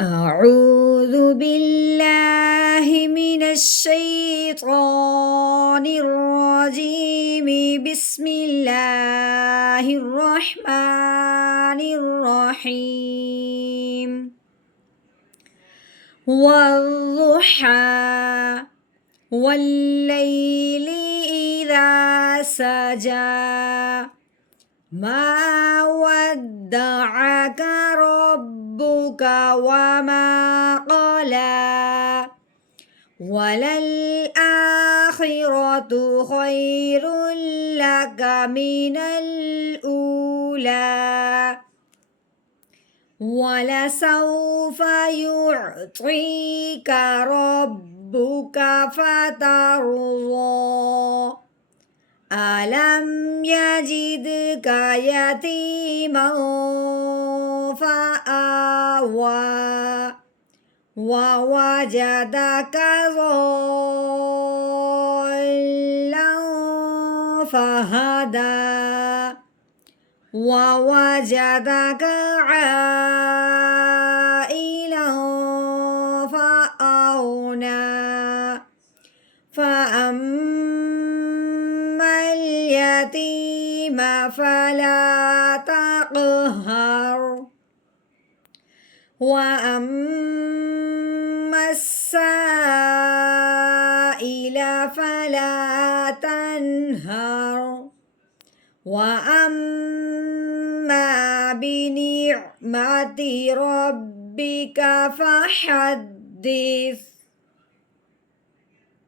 أعوذ بالله من الشيطان الرجيم. بسم الله الرحمن الرحيم. والضحى والليل إذا سجى ما ودعك ربك وما قلى وللآخرة خير لك من الأولى ولسوف يعطيك ربك فترضى ألم يجدك يتيما فآوى ووجدك ضالا فهدى ووجدك عائلا فأغنى فأما اليتيم فلا تقهر وأما السائل فلا تنهر وأما بنعمة ربك فحدث.